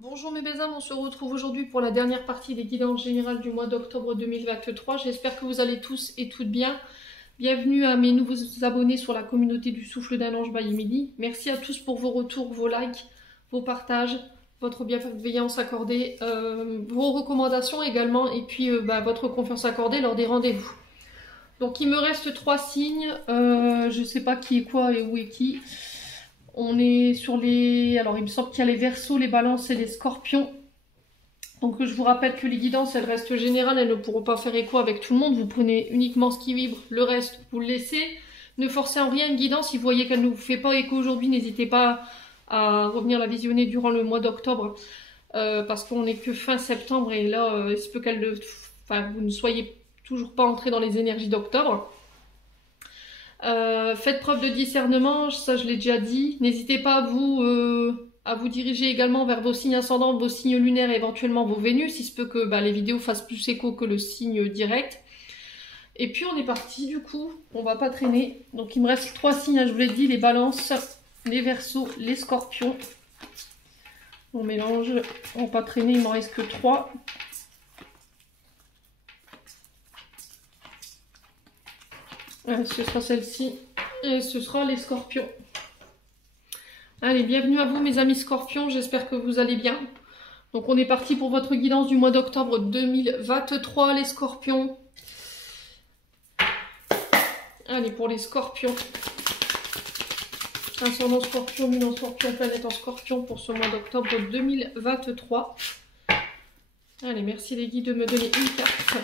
Bonjour mes belles âmes, on se retrouve aujourd'hui pour la dernière partie des guidances générales du mois d'octobre 2023. J'espère que vous allez tous et toutes bien. Bienvenue à mes nouveaux abonnés sur la communauté du souffle d'un ange by Emily. Merci à tous pour vos retours, vos likes, vos partages, votre bienveillance accordée, vos recommandations également et puis votre confiance accordée lors des rendez-vous. Donc il me reste 3 signes, je ne sais pas qui est quoi et où est qui. On est sur les... Alors, il me semble qu'il y a les Verseaux, les Balances et les Scorpions. Donc, je vous rappelle que les guidances, elles restent générales. Elles ne pourront pas faire écho avec tout le monde. Vous prenez uniquement ce qui vibre. Le reste, vous le laissez. Ne forcez en rien une guidance. Si vous voyez qu'elle ne vous fait pas écho aujourd'hui, n'hésitez pas à revenir la visionner durant le mois d'octobre. Parce qu'on n'est que fin septembre. Et là, il se peut qu'elle... Enfin, vous ne soyez toujours pas entré dans les énergies d'octobre. Faites preuve de discernement, ça je l'ai déjà dit. N'hésitez pas à vous diriger également vers vos signes ascendants, vos signes lunaires et éventuellement vos Vénus. Il se peut que les vidéos fassent plus écho que le signe direct. Et puis on est parti du coup, on va pas traîner. Donc il me reste 3 signes, je vous l'ai dit, les Balances, les Verseaux, les Scorpions. On mélange, on va pas traîner, il m'en reste que 3. Ce sera celle-ci et ce sera les Scorpions. Allez, bienvenue à vous mes amis Scorpions, j'espère que vous allez bien. Donc on est parti pour votre guidance du mois d'octobre 2023 les Scorpions. Allez, pour les Scorpions. Ascendant Scorpion, Lune en Scorpion, planète en Scorpion pour ce mois d'octobre 2023. Allez, merci les guides de me donner une carte.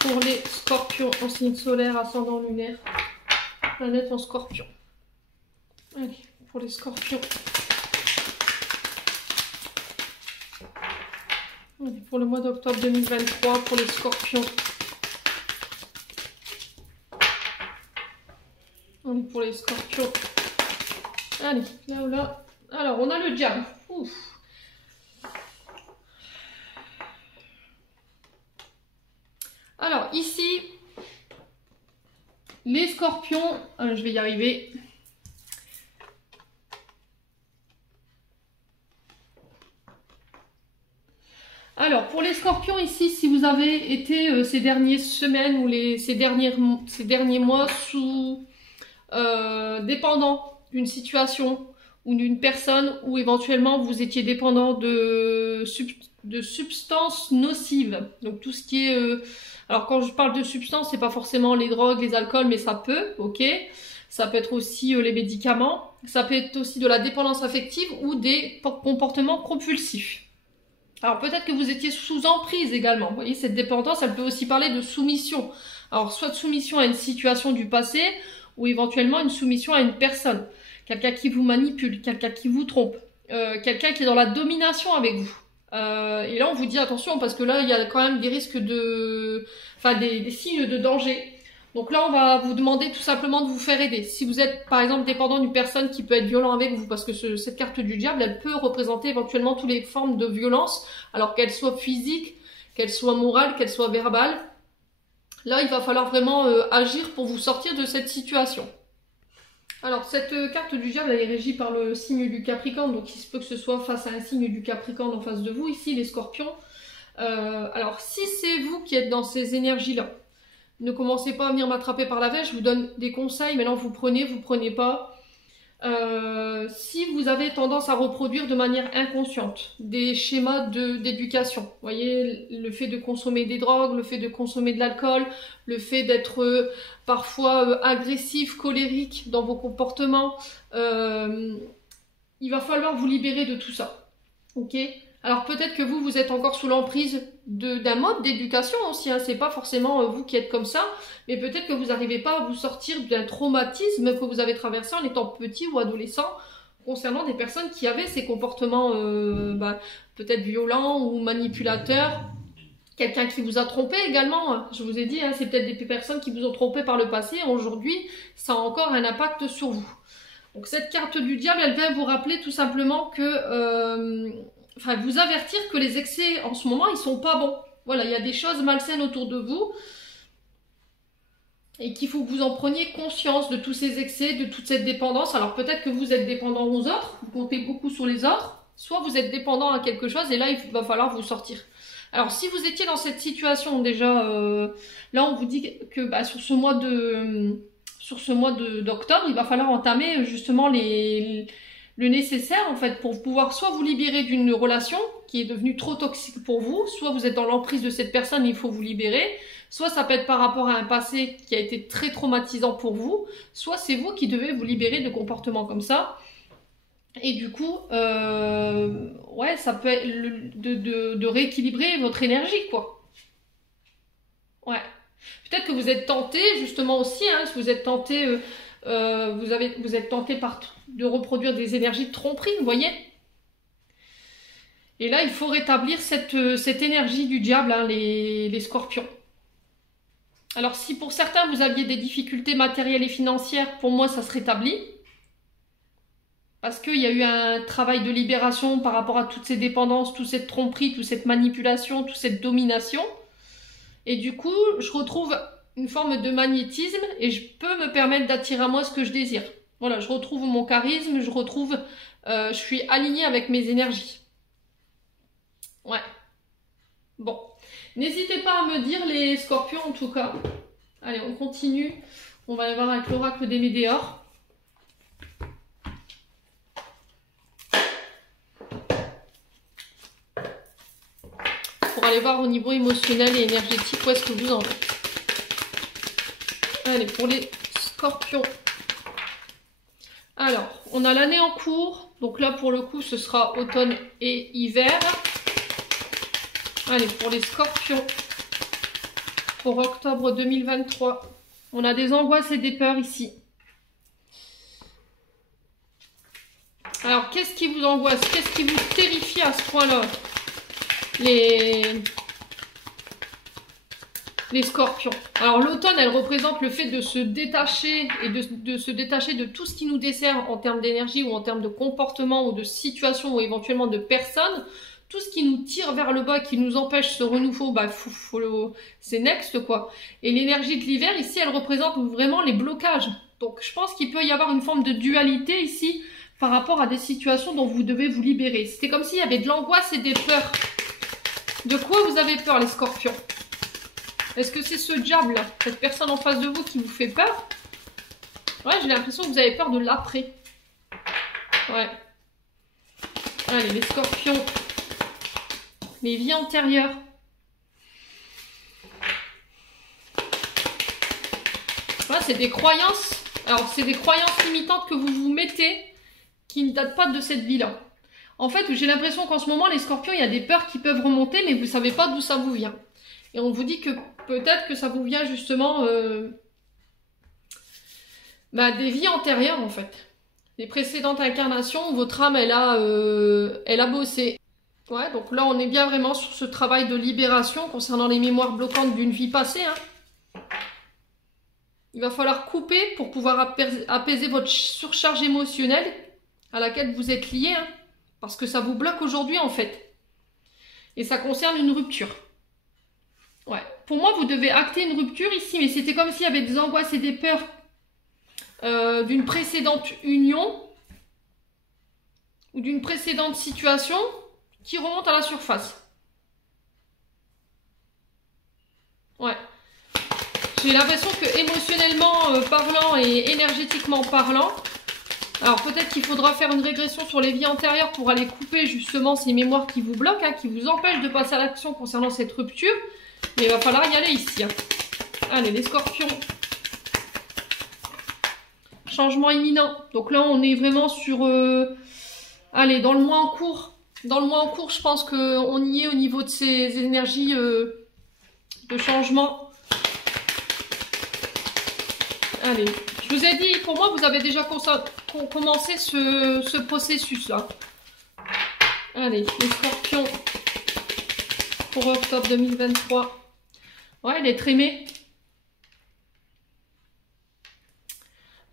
Pour les Scorpions en signe solaire, ascendant lunaire, planète en Scorpion. Allez, pour les Scorpions. Allez, pour le mois d'octobre 2023, pour les Scorpions. Allez, pour les Scorpions. Allez, là ou là. Alors, on a le diable. Ouf. Alors, ici, les Scorpions, je vais y arriver. Alors, pour les Scorpions ici, si vous avez été ces dernières semaines ou ces derniers mois sous dépendant d'une situation ou d'une personne ou éventuellement vous étiez dépendant de substances nocives, donc tout ce qui est... alors quand je parle de substances, c'est pas forcément les drogues, les alcools, mais ça peut, ok. Ça peut être aussi les médicaments, ça peut être aussi de la dépendance affective ou des comportements compulsifs. Alors peut-être que vous étiez sous emprise également, vous voyez, cette dépendance, elle peut aussi parler de soumission. Alors soit de soumission à une situation du passé, ou éventuellement une soumission à une personne. Quelqu'un qui vous manipule, quelqu'un qui vous trompe, quelqu'un qui est dans la domination avec vous. Et là on vous dit attention parce que là il y a quand même des risques de... Enfin des signes de danger. Donc là on va vous demander tout simplement de vous faire aider. Si vous êtes par exemple dépendant d'une personne qui peut être violente avec vous, parce que cette carte du diable elle peut représenter éventuellement toutes les formes de violence, alors qu'elles soient physiques, qu'elles soient morales, qu'elles soient verbales. Là il va falloir vraiment agir pour vous sortir de cette situation. Alors, cette carte du diable, elle est régie par le signe du Capricorne, donc il se peut que ce soit face à un signe du Capricorne en face de vous, ici les Scorpions. Alors, si c'est vous qui êtes dans ces énergies-là, ne commencez pas à venir m'attraper par la veste, je vous donne des conseils, maintenant vous prenez pas. Si vous avez tendance à reproduire de manière inconsciente des schémas d'éducation, vous voyez, le fait de consommer des drogues, le fait de consommer de l'alcool, le fait d'être parfois agressif, colérique dans vos comportements, il va falloir vous libérer de tout ça, ok? Alors peut-être que vous êtes encore sous l'emprise d'un mode d'éducation aussi, hein. C'est pas forcément vous qui êtes comme ça, mais peut-être que vous n'arrivez pas à vous sortir d'un traumatisme que vous avez traversé en étant petit ou adolescent concernant des personnes qui avaient ces comportements peut-être violents ou manipulateurs. Quelqu'un qui vous a trompé également, je vous ai dit, hein, c'est peut-être des personnes qui vous ont trompé par le passé, aujourd'hui ça a encore un impact sur vous. Donc cette carte du diable, elle vient vous rappeler tout simplement que... Enfin, vous avertir que les excès en ce moment, ils sont pas bons. Voilà, il y a des choses malsaines autour de vous et qu'il faut que vous en preniez conscience de tous ces excès, de toute cette dépendance. Alors peut-être que vous êtes dépendant aux autres, vous comptez beaucoup sur les autres, soit vous êtes dépendant à quelque chose et là, il va falloir vous sortir. Alors, si vous étiez dans cette situation déjà, là, on vous dit que bah, sur ce mois d'octobre, il va falloir entamer justement le nécessaire en fait pour pouvoir soit vous libérer d'une relation qui est devenue trop toxique pour vous, soit vous êtes dans l'emprise de cette personne et il faut vous libérer, soit ça peut être par rapport à un passé qui a été très traumatisant pour vous, soit c'est vous qui devez vous libérer de comportements comme ça. Et du coup, ouais, ça peut être de rééquilibrer votre énergie, quoi. Ouais. Peut-être que vous êtes tenté, justement aussi, hein, si vous êtes tenté, vous êtes tenté de reproduire des énergies de tromperie, vous voyez. Et là, il faut rétablir cette énergie du diable, hein, les scorpions. Alors, si pour certains, vous aviez des difficultés matérielles et financières, pour moi, ça se rétablit. Parce qu'il y a eu un travail de libération par rapport à toutes ces dépendances, toute cette tromperie, toute cette manipulation, toute cette domination. Et du coup, je retrouve une forme de magnétisme et je peux me permettre d'attirer à moi ce que je désire. Voilà, je retrouve mon charisme, je suis alignée avec mes énergies. Ouais. Bon. N'hésitez pas à me dire les scorpions en tout cas. Allez, on continue. On va aller voir avec l'oracle des Médéors. Pour aller voir au niveau émotionnel et énergétique où est-ce que vous en êtes. Allez, pour les scorpions. Alors, on a l'année en cours. Donc là, pour le coup, ce sera automne et hiver. Allez, pour les scorpions. Pour octobre 2023. On a des angoisses et des peurs ici. Alors, qu'est-ce qui vous angoisse? Qu'est-ce qui vous terrifie à ce point-là? Les scorpions. Alors l'automne, elle représente le fait de se détacher et de se détacher de tout ce qui nous dessert en termes d'énergie ou en termes de comportement ou de situation ou éventuellement de personnes. Tout ce qui nous tire vers le bas, qui nous empêche ce renouveau, bah, c'est next quoi. Et l'énergie de l'hiver, ici, elle représente vraiment les blocages. Donc je pense qu'il peut y avoir une forme de dualité ici par rapport à des situations dont vous devez vous libérer. C'était comme s'il y avait de l'angoisse et des peurs. De quoi vous avez peur, les scorpions? Est-ce que c'est ce diable, cette personne en face de vous qui vous fait peur? Ouais, j'ai l'impression que vous avez peur de l'après. Ouais. Allez, les scorpions. Les vies antérieures. Ouais, c'est des croyances. Alors, c'est des croyances limitantes que vous vous mettez qui ne datent pas de cette vie-là. En fait, j'ai l'impression qu'en ce moment, les scorpions, il y a des peurs qui peuvent remonter, mais vous ne savez pas d'où ça vous vient. Et on vous dit que peut-être que ça vous vient justement des vies antérieures, en fait. Les précédentes incarnations où votre âme, elle a bossé. Ouais, donc là, on est bien vraiment sur ce travail de libération concernant les mémoires bloquantes d'une vie passée. Hein. Il va falloir couper pour pouvoir apaiser votre surcharge émotionnelle à laquelle vous êtes lié, hein. Parce que ça vous bloque aujourd'hui en fait. Et ça concerne une rupture. Ouais. Pour moi, vous devez acter une rupture ici, mais c'était comme s'il y avait des angoisses et des peurs d'une précédente union ou d'une précédente situation qui remonte à la surface. Ouais. J'ai l'impression que émotionnellement parlant et énergétiquement parlant, alors peut-être qu'il faudra faire une régression sur les vies antérieures pour aller couper justement ces mémoires qui vous bloquent, hein, qui vous empêchent de passer à l'action concernant cette rupture. Mais il va falloir y aller ici. Hein. Allez, les scorpions. Changement imminent. Donc là, on est vraiment sur... allez, dans le mois en cours. Dans le mois en cours, je pense qu'on y est au niveau de ces énergies de changement. Allez, je vous ai dit, pour moi, vous avez déjà commencé ce processus-là. Allez, les scorpions pour octobre 2023. Ouais, l'être aimé.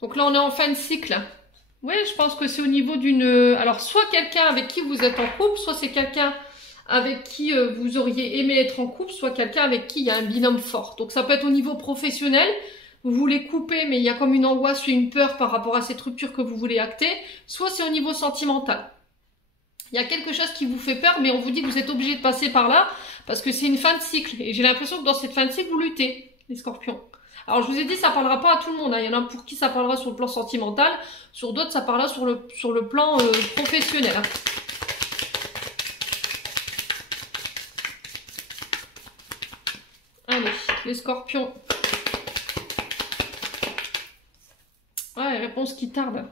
Donc là, on est en fin de cycle. Oui, je pense que c'est au niveau d'une... Alors, soit quelqu'un avec qui vous êtes en couple, soit c'est quelqu'un avec qui vous auriez aimé être en couple, soit quelqu'un avec qui il y a un binôme fort. Donc, ça peut être au niveau professionnel. Vous voulez couper, mais il y a comme une angoisse et une peur par rapport à cette rupture que vous voulez acter. Soit c'est au niveau sentimental. Il y a quelque chose qui vous fait peur, mais on vous dit que vous êtes obligé de passer par là parce que c'est une fin de cycle. Et j'ai l'impression que dans cette fin de cycle, vous luttez, les scorpions. Alors, je vous ai dit, ça parlera pas à tout le monde. Hein. Il y en a pour qui ça parlera sur le plan sentimental. Sur d'autres, ça parlera sur le plan professionnel. Hein. Allez, les scorpions. Ouais, réponse qui tarde.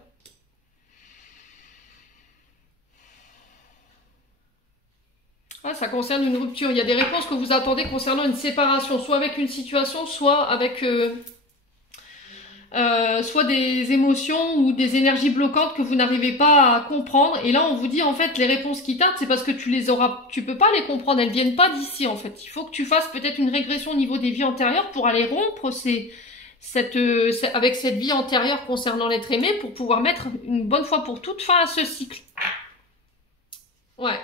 Ah, ça concerne une rupture. Il y a des réponses que vous attendez concernant une séparation, soit avec une situation, soit avec soit des émotions ou des énergies bloquantes que vous n'arrivez pas à comprendre. Et là, on vous dit en fait les réponses qui tardent, c'est parce que tu peux pas les comprendre. Elles viennent pas d'ici en fait. Il faut que tu fasses peut-être une régression au niveau des vies antérieures pour aller rompre avec cette vie antérieure concernant l'être aimé pour pouvoir mettre une bonne fois pour toutes fin à ce cycle. Ouais.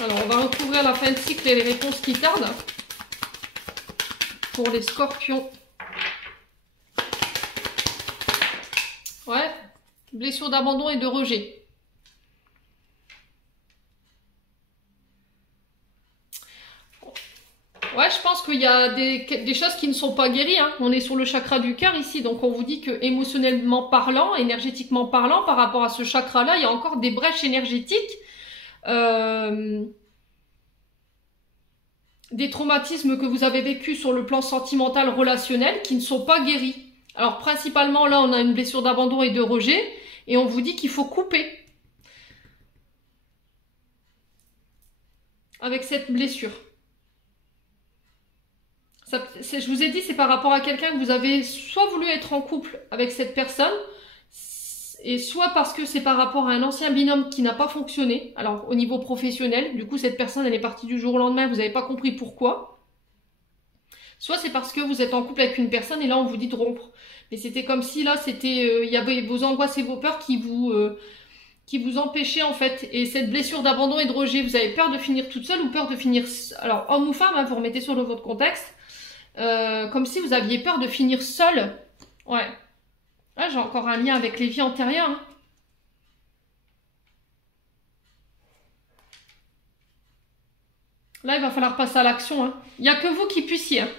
Alors, on va recouvrir la fin de cycle et les réponses qui tardent pour les scorpions. Ouais, blessure d'abandon et de rejet. Ouais, je pense qu'il y a des choses qui ne sont pas guéries. Hein. On est sur le chakra du cœur ici, donc on vous dit que émotionnellement parlant, énergétiquement parlant, par rapport à ce chakra-là, il y a encore des brèches énergétiques. Des traumatismes que vous avez vécus sur le plan sentimental relationnel qui ne sont pas guéris. Alors principalement là on a une blessure d'abandon et de rejet et on vous dit qu'il faut couper avec cette blessure. Je vous ai dit c'est par rapport à quelqu'un que vous avez soit voulu être en couple avec cette personne et soit parce que c'est par rapport à un ancien binôme qui n'a pas fonctionné, alors au niveau professionnel, du coup cette personne elle est partie du jour au lendemain, vous n'avez pas compris pourquoi. Soit c'est parce que vous êtes en couple avec une personne et là on vous dit de rompre. Mais c'était comme si là c'était, il y avait vos angoisses et vos peurs qui vous empêchaient en fait. Et cette blessure d'abandon et de rejet, vous avez peur de finir toute seule ou peur de finir, alors homme ou femme, hein, vous remettez sur votre contexte, comme si vous aviez peur de finir seule. Ouais. Ah, j'ai encore un lien avec les vies antérieures. Hein. Là, il va falloir passer à l'action. Hein. Il n'y a que vous qui puissiez. Hein.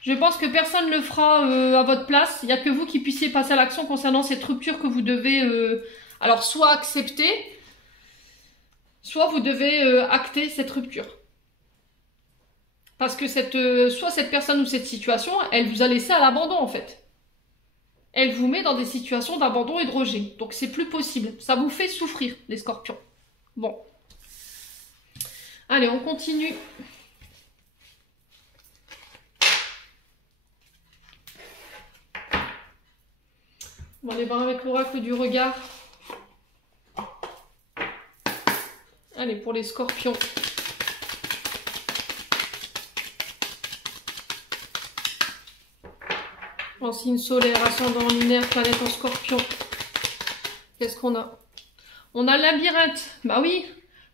Je pense que personne ne le fera à votre place. Il n'y a que vous qui puissiez passer à l'action concernant cette rupture que vous devez alors soit accepter, soit vous devez acter cette rupture. Parce que soit cette personne ou cette situation, elle vous a laissé à l'abandon en fait. Elle vous met dans des situations d'abandon et de rejet. Donc c'est plus possible. Ça vous fait souffrir, les scorpions. Bon. Allez, on continue. On va aller voir avec l'oracle du regard. Allez, pour les scorpions. En signe solaire, ascendant lunaire, planète en scorpion. Qu'est-ce qu'on a? On a le labyrinthe. Bah oui,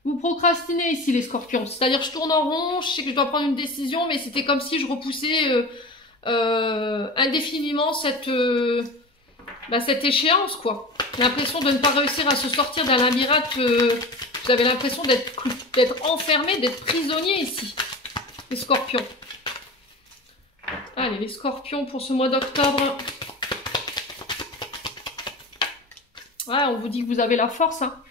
vous procrastinez ici les scorpions. C'est-à-dire je tourne en rond, je sais que je dois prendre une décision, mais c'était comme si je repoussais indéfiniment cette échéance, quoi. L'impression de ne pas réussir à se sortir d'un labyrinthe. Vous avez l'impression d'être enfermé, d'être prisonnier ici, les scorpions. Allez, les scorpions pour ce mois d'octobre. Ouais, on vous dit que vous avez la force. Hein.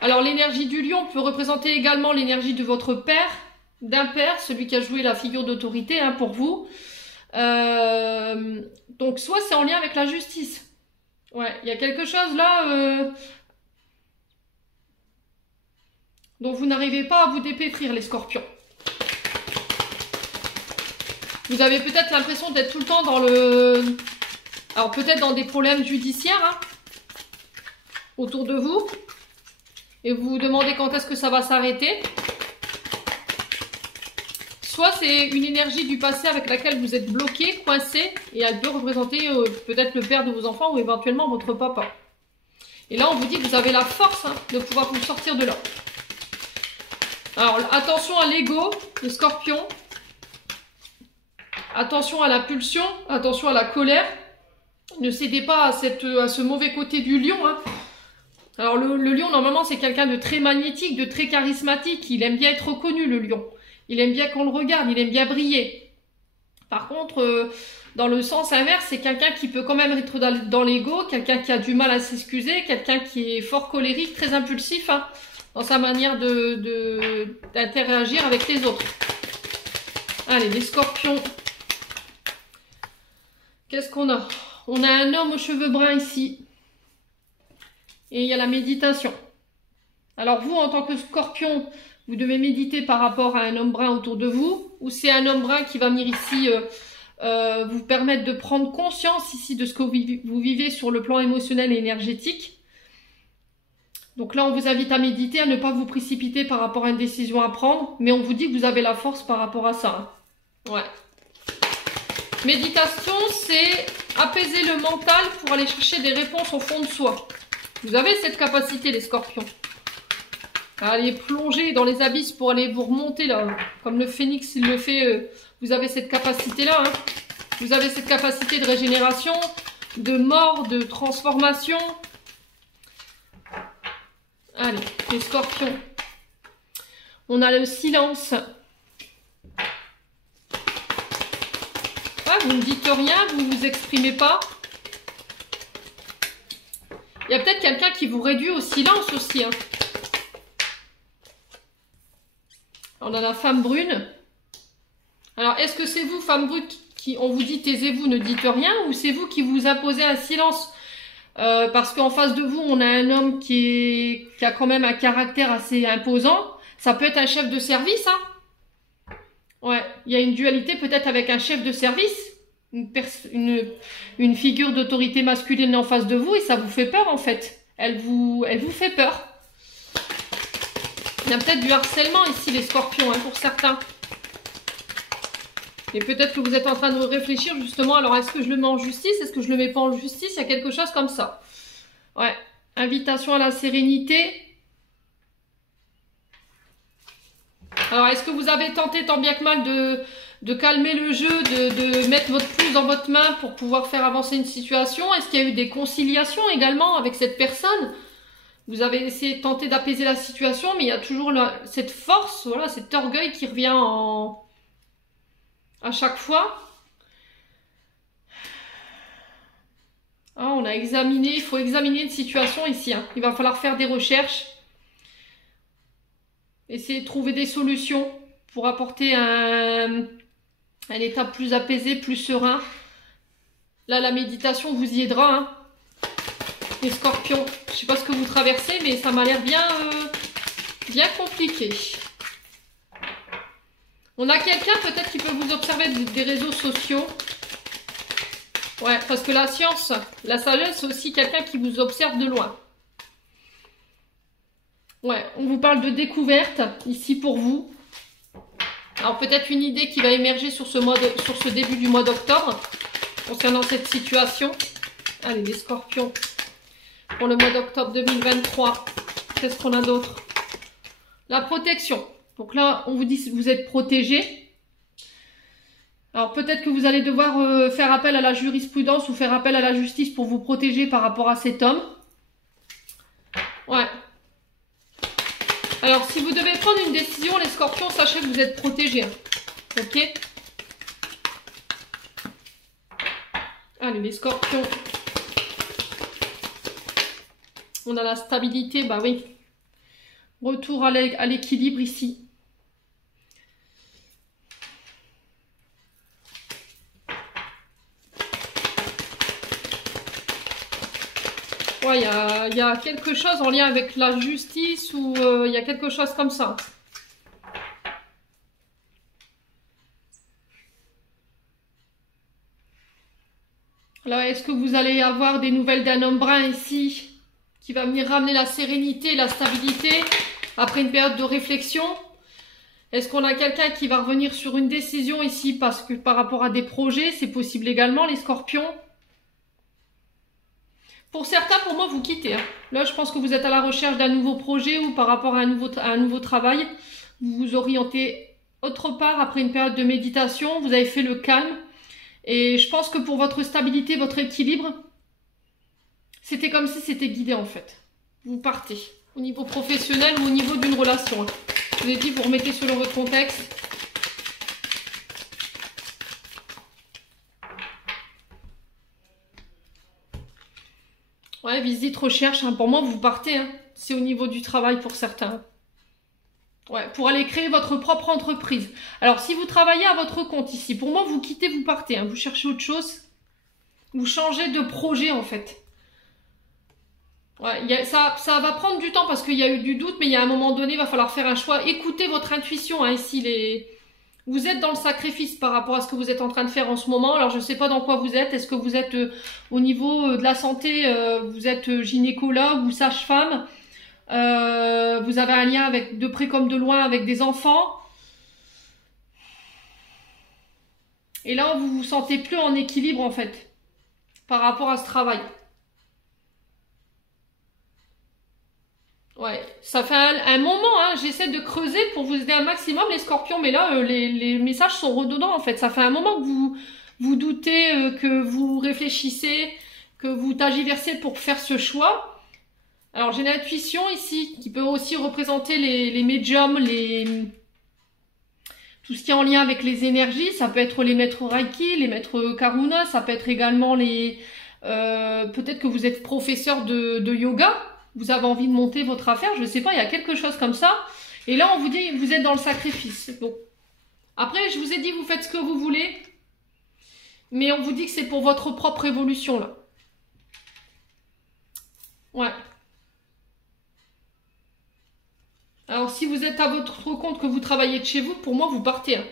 Alors, l'énergie du lion peut représenter également l'énergie de votre père, d'un père, celui qui a joué la figure d'autorité hein, pour vous. Donc, soit c'est en lien avec la justice. Ouais, il y a quelque chose là... dont vous n'arrivez pas à vous dépétrir, les scorpions. Vous avez peut-être l'impression d'être tout le temps dans le... Alors peut-être dans des problèmes judiciaires, hein, autour de vous. Et vous vous demandez quand est-ce que ça va s'arrêter. Soit c'est une énergie du passé avec laquelle vous êtes bloqué, coincé. Et elle peut représenter peut-être le père de vos enfants ou éventuellement votre papa. Et là, on vous dit que vous avez la force hein, de pouvoir vous sortir de là. Alors, attention à l'ego, le scorpion. Attention à la pulsion, attention à la colère. Ne cédez pas à ce mauvais côté du lion, hein. Alors le lion, normalement, c'est quelqu'un de très magnétique, de très charismatique. Il aime bien être reconnu, le lion. Il aime bien qu'on le regarde, il aime bien briller. Par contre, dans le sens inverse, c'est quelqu'un qui peut quand même être dans l'ego, quelqu'un qui a du mal à s'excuser, quelqu'un qui est fort colérique, très impulsif, hein, dans sa manière d'interagir avec les autres. Allez, les scorpions. Qu'est-ce qu'on a? On a un homme aux cheveux bruns ici. Et il y a la méditation. Alors vous, en tant que scorpion, vous devez méditer par rapport à un homme brun autour de vous. Ou c'est un homme brun qui va venir ici vous permettre de prendre conscience ici de ce que vous vivez sur le plan émotionnel et énergétique. Donc là, on vous invite à méditer, à ne pas vous précipiter par rapport à une décision à prendre. Mais on vous dit que vous avez la force par rapport à ça. Hein. Ouais. Méditation, c'est apaiser le mental pour aller chercher des réponses au fond de soi. Vous avez cette capacité, les scorpions. À aller plonger dans les abysses pour aller vous remonter, là. Comme le phénix, il le fait. Vous avez cette capacité-là. Hein. Vous avez cette capacité de régénération, de mort, de transformation. Allez, les scorpions. On a le silence. Vous ne dites rien, vous ne vous exprimez pas. Il y a peut-être quelqu'un qui vous réduit au silence aussi. Hein. On a la femme brune. Alors, est-ce que c'est vous, femme brune, qui on vous dit taisez-vous, ne dites rien, ou c'est vous qui vous imposez un silence parce qu'en face de vous, on a un homme qui a quand même un caractère assez imposant. Ça peut être un chef de service, hein. Ouais, il y a une dualité peut-être avec un chef de service, une figure d'autorité masculine en face de vous et ça vous fait peur en fait. Elle vous fait peur. Il y a peut-être du harcèlement ici les scorpions, hein, pour certains. Et peut-être que vous êtes en train de réfléchir justement, alors est-ce que je le mets en justice, est-ce que je le mets pas en justice, il y a quelque chose comme ça. Ouais, invitation à la sérénité. Alors, est-ce que vous avez tenté tant bien que mal de calmer le jeu, de mettre votre pouce dans votre main pour pouvoir faire avancer une situation? Est-ce qu'il y a eu des conciliations également avec cette personne? Vous avez essayé de tenter d'apaiser la situation, mais il y a toujours cette force, voilà, cet orgueil qui revient à chaque fois. Ah, on a examiné, il faut examiner une situation ici. Hein. Il va falloir faire des recherches. Essayer de trouver des solutions pour apporter un état plus apaisé, plus serein. Là, la méditation vous y aidera. Hein. Les scorpions, je ne sais pas ce que vous traversez, mais ça m'a l'air bien compliqué. On a quelqu'un peut-être qui peut vous observer des réseaux sociaux. Ouais, parce que la science, la sagesse, c'est aussi quelqu'un qui vous observe de loin. Ouais, on vous parle de découverte ici pour vous. Alors peut-être une idée qui va émerger sur ce début du mois d'octobre concernant cette situation. Allez, les scorpions. Pour le mois d'octobre 2023, qu'est-ce qu'on a d'autre? La protection. Donc là, on vous dit que vous êtes protégé. Alors peut-être que vous allez devoir faire appel à la jurisprudence ou faire appel à la justice pour vous protéger par rapport à cet homme. Ouais. Alors, si vous devez prendre une décision, les scorpions, sachez que vous êtes protégés. Ok? Allez, les scorpions. On a la stabilité, bah oui. Retour à l'équilibre ici. Ouais, il y a quelque chose en lien avec la justice ou il y a quelque chose comme ça. Alors, est-ce que vous allez avoir des nouvelles d'un homme brun ici qui va venir ramener la sérénité, la stabilité après une période de réflexion? Est-ce qu'on a quelqu'un qui va revenir sur une décision ici parce que par rapport à des projets, c'est possible également, les scorpions? Pour certains, pour moi, vous quittez. Hein. Là, je pense que vous êtes à la recherche d'un nouveau projet ou par rapport à un nouveau travail. Vous vous orientez autre part après une période de méditation. Vous avez fait le calme. Et je pense que pour votre stabilité, votre équilibre, c'était comme si c'était guidé en fait. Vous partez au niveau professionnel ou au niveau d'une relation. Je vous ai dit, vous remettez selon votre contexte. Ouais, visite, recherche, hein. Pour moi, vous partez. Hein. C'est au niveau du travail pour certains. Ouais, pour aller créer votre propre entreprise. Alors, si vous travaillez à votre compte ici, pour moi, vous quittez, vous partez. Hein. Vous cherchez autre chose. Vous changez de projet, en fait. Ouais, ça va prendre du temps parce qu'il y a eu du doute, mais il y a un moment donné, il va falloir faire un choix. Écoutez votre intuition. Hein, ici, vous êtes dans le sacrifice par rapport à ce que vous êtes en train de faire en ce moment. Alors, je ne sais pas dans quoi vous êtes. Est-ce que vous êtes au niveau de la santé, vous êtes gynécologue ou sage-femme, vous avez un lien avec de près comme de loin avec des enfants. Et là, vous vous sentez plus en équilibre en fait par rapport à ce travail. Ouais, ça fait un moment, hein, j'essaie de creuser pour vous aider un maximum les scorpions, mais là, les messages sont redondants en fait. Ça fait un moment que vous doutez, que vous réfléchissez, que vous tergiversez pour faire ce choix. Alors, j'ai l'intuition ici, qui peut aussi représenter les médiums, tout ce qui est en lien avec les énergies. Ça peut être les maîtres Reiki, les maîtres Karuna, ça peut être également peut-être que vous êtes professeur de yoga. Vous avez envie de monter votre affaire, je ne sais pas, il y a quelque chose comme ça. Et là, on vous dit, vous êtes dans le sacrifice. Bon. Après, je vous ai dit, vous faites ce que vous voulez. Mais on vous dit que c'est pour votre propre évolution, là. Ouais. Alors, si vous êtes à votre compte, que vous travaillez de chez vous, pour moi, vous partez. Hein.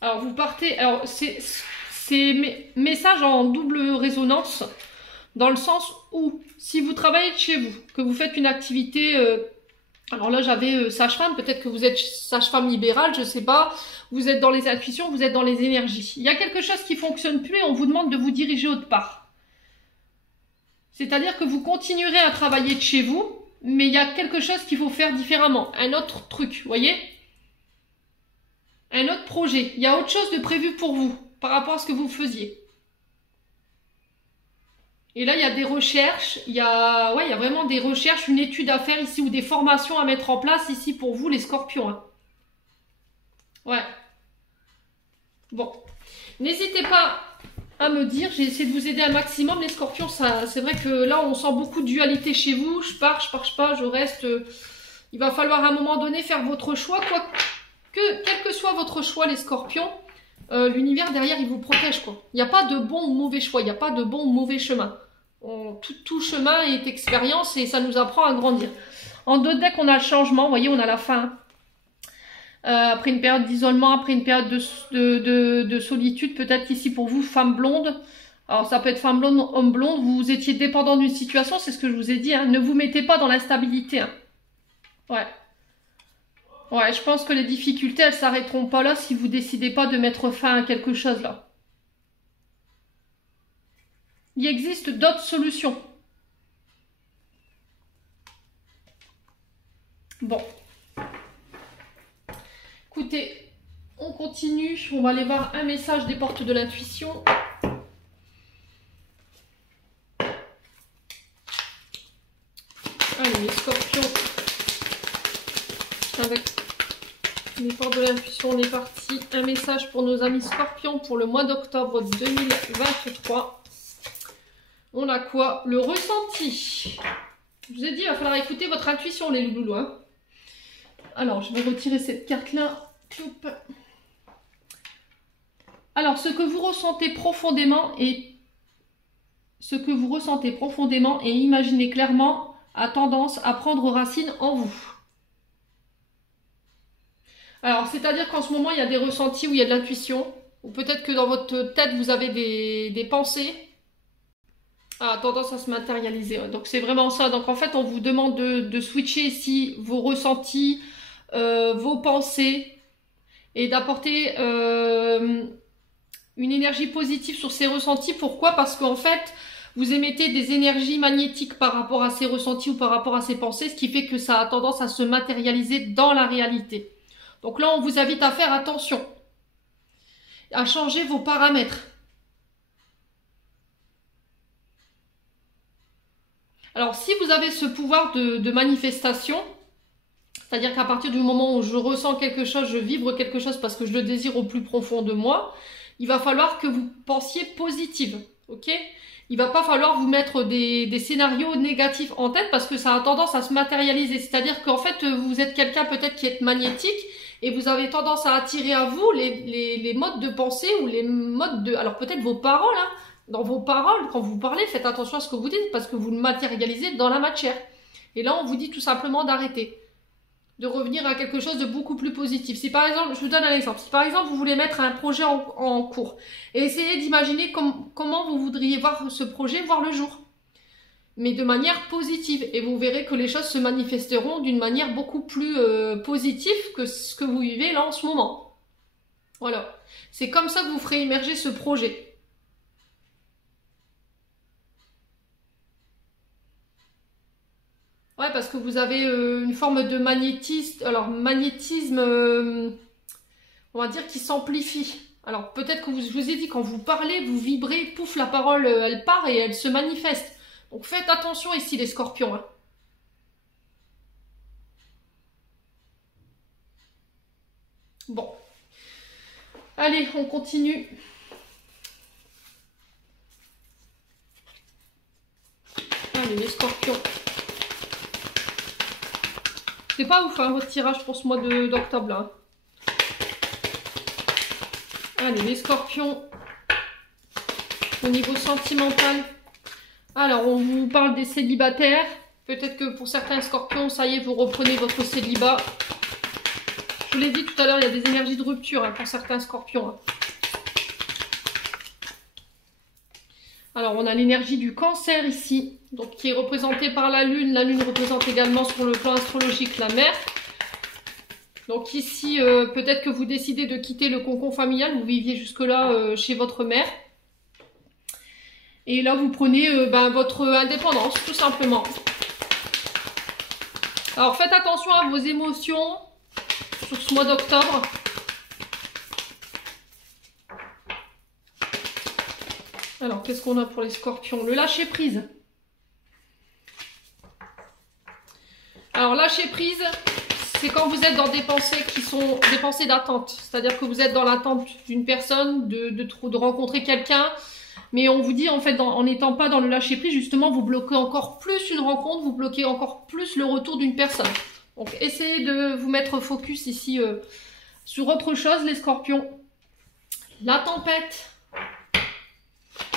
Alors, vous partez... Alors, c'est message en double résonance, dans le sens où, si vous travaillez de chez vous, que vous faites une activité... alors là, j'avais sage-femme, peut-être que vous êtes sage-femme libérale, je sais pas. Vous êtes dans les intuitions, vous êtes dans les énergies. Il y a quelque chose qui fonctionne plus et on vous demande de vous diriger autre part. C'est-à-dire que vous continuerez à travailler de chez vous, mais il y a quelque chose qu'il faut faire différemment. Un autre truc, vous voyez? Un autre projet. Il y a autre chose de prévu pour vous, par rapport à ce que vous faisiez. Et là, il y a des recherches, il y a vraiment des recherches, une étude à faire ici, ou des formations à mettre en place ici pour vous, les scorpions. Hein. Ouais. Bon. N'hésitez pas à me dire, j'ai essayé de vous aider un maximum, les scorpions. C'est vrai que là, on sent beaucoup de dualité chez vous. Je pars pas, je reste. Il va falloir à un moment donné faire votre choix. Quel que soit votre choix, les scorpions, l'univers derrière, il vous protège, quoi. Il n'y a pas de bon ou mauvais choix, il n'y a pas de bon ou mauvais chemin. Tout chemin est expérience et ça nous apprend à grandir. En deux decks, on a le changement, vous voyez, on a la fin. Après une période d'isolement, après une période de solitude, peut-être ici pour vous, femme blonde. Alors ça peut être femme blonde, homme blonde, vous étiez dépendant d'une situation, c'est ce que je vous ai dit, hein. Ne vous mettez pas dans l'instabilité. Hein. Ouais. Ouais, je pense que les difficultés, elles s'arrêteront pas là si vous décidez pas de mettre fin à quelque chose là. Il existe d'autres solutions. Bon. Écoutez, on continue. On va aller voir un message des portes de l'intuition. Allez, les scorpions. Avec les portes de l'intuition, on est parti. Un message pour nos amis scorpions pour le mois d'octobre 2023. On a quoi? Le ressenti. Je vous ai dit, il va falloir écouter votre intuition, les loulous. Hein. Alors, je vais retirer cette carte-là. Alors, ce que vous ressentez profondément et imaginez clairement a tendance à prendre racine en vous. Alors, c'est-à-dire qu'en ce moment, il y a des ressentis où il y a de l'intuition, ou peut-être que dans votre tête, vous avez des pensées a tendance à se matérialiser. Ouais. Donc, c'est vraiment ça. Donc, en fait, on vous demande de switcher ici vos ressentis, vos pensées, et d'apporter une énergie positive sur ces ressentis. Pourquoi? Parce qu'en fait, vous émettez des énergies magnétiques par rapport à ces ressentis ou par rapport à ces pensées, ce qui fait que ça a tendance à se matérialiser dans la réalité. Donc là, on vous invite à faire attention, à changer vos paramètres. Alors, si vous avez ce pouvoir de manifestation, c'est-à-dire qu'à partir du moment où je ressens quelque chose, je vibre quelque chose parce que je le désire au plus profond de moi, il va falloir que vous pensiez positive, ok? Il va pas falloir vous mettre des scénarios négatifs en tête parce que ça a tendance à se matérialiser. C'est-à-dire qu'en fait, vous êtes quelqu'un peut-être qui est magnétique et vous avez tendance à attirer à vous les modes de pensée ou les modes de... Alors peut-être vos paroles, hein. Dans vos paroles, quand vous parlez, faites attention à ce que vous dites parce que vous le matérialisez dans la matière. Et là, on vous dit tout simplement d'arrêter, de revenir à quelque chose de beaucoup plus positif. Si par exemple, je vous donne un exemple, si par exemple vous voulez mettre un projet en cours, et essayez d'imaginer comment vous voudriez voir ce projet voir le jour, mais de manière positive, et vous verrez que les choses se manifesteront d'une manière beaucoup plus positive que ce que vous vivez là en ce moment. Voilà, c'est comme ça que vous ferez émerger ce projet. Ouais, parce que vous avez une forme de magnétisme, alors magnétisme, on va dire, qui s'amplifie. Alors peut-être que je vous ai dit, quand vous parlez, vous vibrez, pouf, la parole, elle part et elle se manifeste. Donc faites attention ici les scorpions, hein. Bon. Allez, on continue. Allez, les scorpions. C'est pas ouf, hein, votre tirage pour ce mois d'octobre, là. Allez, les scorpions. Au niveau sentimental. Alors, on vous parle des célibataires. Peut-être que pour certains scorpions, ça y est, vous reprenez votre célibat. Je vous l'ai dit tout à l'heure, il y a des énergies de rupture, hein, pour certains scorpions, hein. Alors, on a l'énergie du cancer ici, donc qui est représentée par la lune. La lune représente également sur le plan astrologique la mer. Donc ici, peut-être que vous décidez de quitter le cocon familial. Vous viviez jusque-là chez votre mère. Et là, vous prenez votre indépendance, tout simplement. Alors, faites attention à vos émotions sur ce mois d'octobre. Alors, qu'est-ce qu'on a pour les scorpions? Le lâcher prise. Alors, lâcher prise, c'est quand vous êtes dans des pensées qui sont des pensées d'attente. C'est-à-dire que vous êtes dans l'attente d'une personne, de rencontrer quelqu'un. Mais on vous dit, en fait, en n'étant pas dans le lâcher prise, justement, vous bloquez encore plus une rencontre, vous bloquez encore plus le retour d'une personne. Donc, essayez de vous mettre focus ici sur autre chose, les scorpions. La tempête.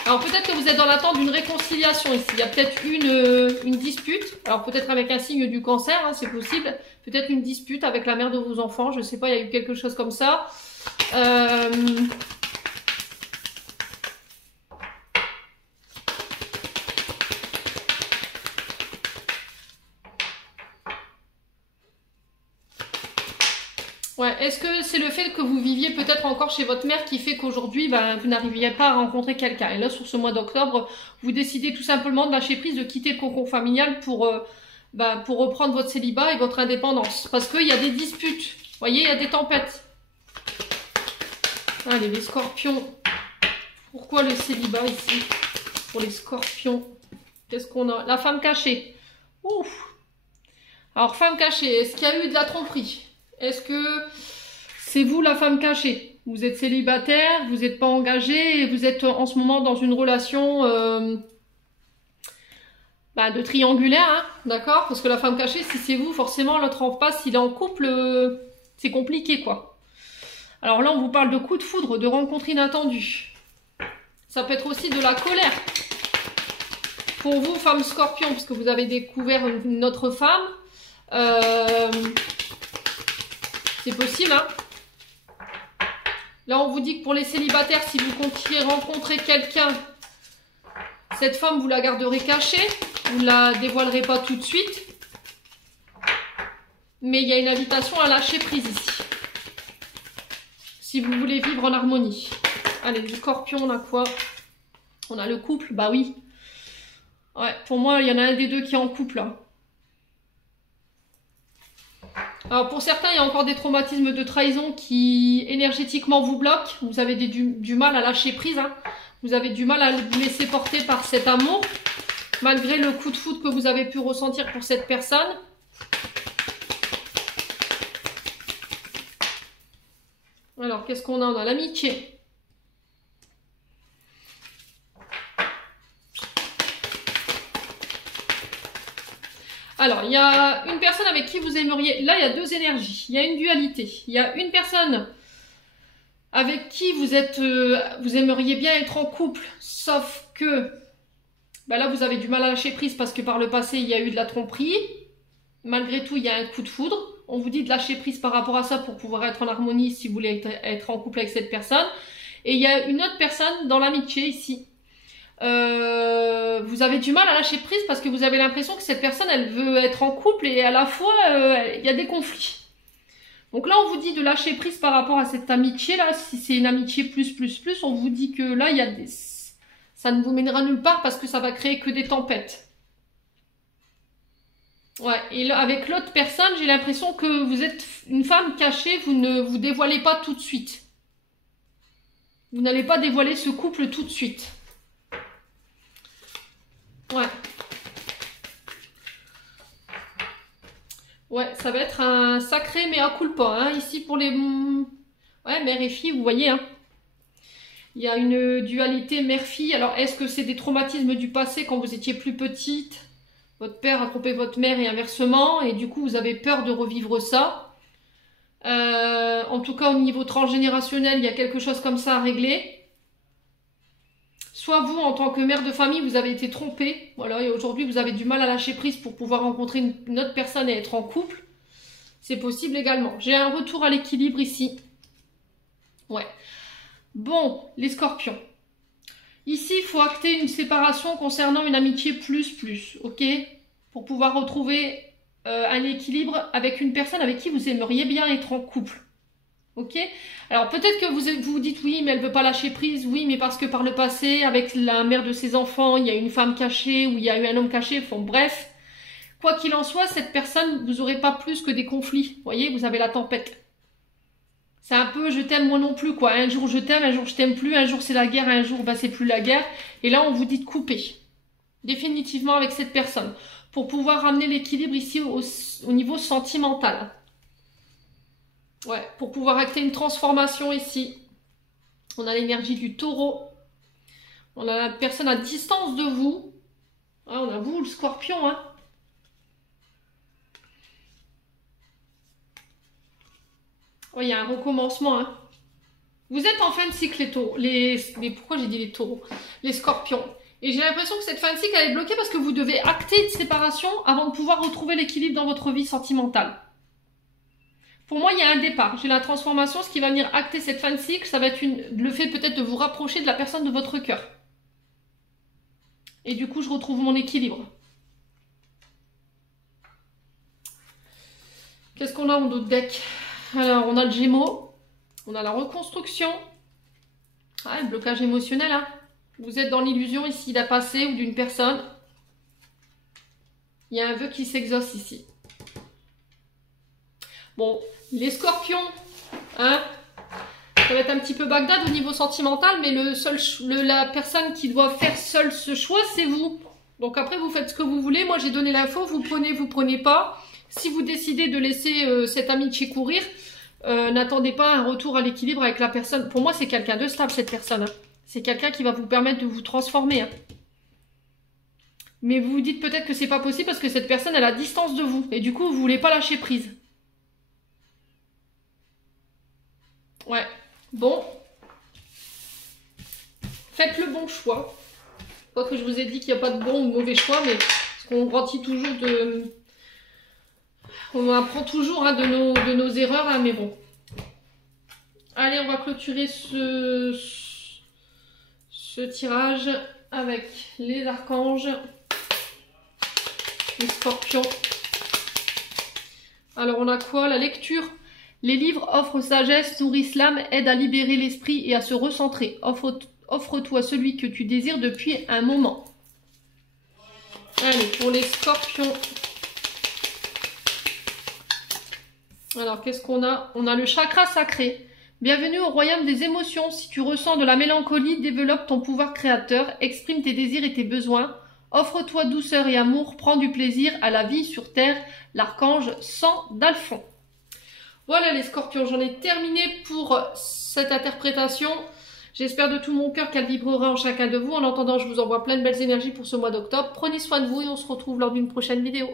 Alors peut-être que vous êtes dans l'attente d'une réconciliation ici. Il y a peut-être une dispute. Alors peut-être avec un signe du cancer, hein, c'est possible. Peut-être une dispute avec la mère de vos enfants. Je ne sais pas, il y a eu quelque chose comme ça. Ouais, est-ce que c'est le fait que vous viviez peut-être encore chez votre mère qui fait qu'aujourd'hui, vous n'arriviez pas à rencontrer quelqu'un? Et là, sur ce mois d'octobre, vous décidez tout simplement de lâcher prise, de quitter le cocon familial pour reprendre votre célibat et votre indépendance. Parce qu'il y a des disputes. Vous voyez, il y a des tempêtes. Allez, les scorpions. Pourquoi le célibat ici? Pour les scorpions. Qu'est-ce qu'on a? La femme cachée. Ouf. Alors, femme cachée, est-ce qu'il y a eu de la tromperie? Est-ce que c'est vous la femme cachée? Vous êtes célibataire, vous n'êtes pas engagé et vous êtes en ce moment dans une relation de triangulaire, hein, d'accord? Parce que la femme cachée, si c'est vous, forcément l'autre en face, s'il est en couple, c'est compliqué, quoi. Alors là, on vous parle de coup de foudre, de rencontre inattendue. Ça peut être aussi de la colère. Pour vous, femme scorpion, parce que vous avez découvert une autre femme, c'est possible, hein. Là, on vous dit que pour les célibataires, si vous comptiez rencontrer quelqu'un, cette femme, vous la garderez cachée. Vous ne la dévoilerez pas tout de suite. Mais il y a une invitation à lâcher prise ici. Si vous voulez vivre en harmonie. Allez, le scorpion, on a quoi? On a le couple, bah oui. Ouais, pour moi, il y en a un des deux qui est en couple, là. Alors pour certains, il y a encore des traumatismes de trahison qui énergétiquement vous bloquent. Vous avez du mal à lâcher prise. Hein. Vous avez du mal à vous laisser porter par cet amour, malgré le coup de foudre que vous avez pu ressentir pour cette personne. Alors, qu'est-ce qu'on a? On a l'amitié. Alors, il y a une personne avec qui vous aimeriez... Là, il y a deux énergies. Il y a une dualité. Il y a une personne avec qui vous aimeriez bien être en couple, sauf que ben là, vous avez du mal à lâcher prise parce que par le passé, il y a eu de la tromperie. Malgré tout, il y a un coup de foudre. On vous dit de lâcher prise par rapport à ça pour pouvoir être en harmonie si vous voulez être en couple avec cette personne. Et il y a une autre personne dans l'amitié ici. Vous avez du mal à lâcher prise parce que vous avez l'impression que cette personne, elle veut être en couple et à la fois, il y a des conflits. Donc là, on vous dit de lâcher prise par rapport à cette amitié-là. Si c'est une amitié plus, on vous dit que là, il y a des... ça ne vous mènera nulle part parce que ça va créer que des tempêtes. Ouais, et là, avec l'autre personne, j'ai l'impression que vous êtes une femme cachée, vous ne vous dévoilez pas tout de suite. Vous n'allez pas dévoiler ce couple tout de suite. Ouais. Ouais, ça va être un sacré mea culpa, hein, ici pour les... Ouais, mère et fille, vous voyez, hein. Il y a une dualité mère-fille. Alors, est-ce que c'est des traumatismes du passé quand vous étiez plus petite ? Votre père a trompé votre mère et inversement, et du coup vous avez peur de revivre ça. En tout cas au niveau transgénérationnel, il y a quelque chose comme ça à régler. Soit vous, en tant que mère de famille, vous avez été trompée, voilà, et aujourd'hui vous avez du mal à lâcher prise pour pouvoir rencontrer une autre personne et être en couple. C'est possible également. J'ai un retour à l'équilibre ici. Ouais. Bon, les scorpions. Ici, il faut acter une séparation concernant une amitié plus, ok? Pour pouvoir retrouver un équilibre avec une personne avec qui vous aimeriez bien être en couple. Ok? Alors peut-être que vous vous dites oui, mais elle veut pas lâcher prise. Oui, mais parce que par le passé, avec la mère de ses enfants, il y a une femme cachée ou il y a eu un homme caché. Enfin, bref, quoi qu'il en soit, cette personne, vous n'aurez pas plus que des conflits. Vous voyez, vous avez la tempête. C'est un peu je t'aime moi non plus quoi. Un jour je t'aime, un jour je t'aime plus, un jour c'est la guerre, un jour bah, c'est plus la guerre. Et là on vous dit de couper. Définitivement avec cette personne. Pour pouvoir ramener l'équilibre ici au niveau sentimental. Ouais, pour pouvoir acter une transformation ici. On a l'énergie du taureau. On a la personne à distance de vous. Ah, on a vous le scorpion, hein. Oh, il y a un recommencement, hein. Vous êtes en fin de cycle, les taureaux. Pourquoi j'ai dit les taureaux? Les scorpions. Et j'ai l'impression que cette fin de cycle, elle est bloquée parce que vous devez acter une séparation avant de pouvoir retrouver l'équilibre dans votre vie sentimentale. Pour moi, il y a un départ. J'ai la transformation. Ce qui va venir acter cette fin de cycle, ça va être le fait peut-être de vous rapprocher de la personne de votre cœur. Et du coup, je retrouve mon équilibre. Qu'est-ce qu'on a en d'autres decks? Alors, on a le Gémeaux, on a la reconstruction. Ah, le blocage émotionnel, hein. Vous êtes dans l'illusion ici d'un passé ou d'une personne. Il y a un vœu qui s'exauce ici. Bon, les scorpions, hein, ça va être un petit peu Bagdad au niveau sentimental, mais la personne qui doit faire seule ce choix, c'est vous. Donc après, vous faites ce que vous voulez. Moi, j'ai donné l'info, vous prenez pas. Si vous décidez de laisser cette amitié courir, n'attendez pas un retour à l'équilibre avec la personne. Pour moi, c'est quelqu'un de stable, cette personne. Hein. C'est quelqu'un qui va vous permettre de vous transformer. Hein. Mais vous vous dites peut-être que c'est pas possible parce que cette personne, elle est à distance de vous. Et du coup, vous voulez pas lâcher prise. Ouais. Bon. Faites le bon choix. Quoique je vous ai dit qu'il n'y a pas de bon ou de mauvais choix, mais parce qu'on grandit toujours de... On apprend toujours hein, de nos erreurs, hein, mais bon. Allez, on va clôturer ce tirage avec les archanges, les scorpions. Alors, on a quoi? La lecture. Les livres offrent sagesse, nourrissent l'âme, aident à libérer l'esprit et à se recentrer. Offre-toi celui que tu désires depuis un moment. Allez, pour les scorpions. Alors, qu'est-ce qu'on a? On a le chakra sacré. Bienvenue au royaume des émotions. Si tu ressens de la mélancolie, développe ton pouvoir créateur, exprime tes désirs et tes besoins. Offre-toi douceur et amour, prends du plaisir à la vie sur terre. L'archange Sang d'Alphon. Voilà les scorpions, j'en ai terminé pour cette interprétation. J'espère de tout mon cœur qu'elle vibrera en chacun de vous. En attendant, je vous envoie plein de belles énergies pour ce mois d'octobre. Prenez soin de vous et on se retrouve lors d'une prochaine vidéo.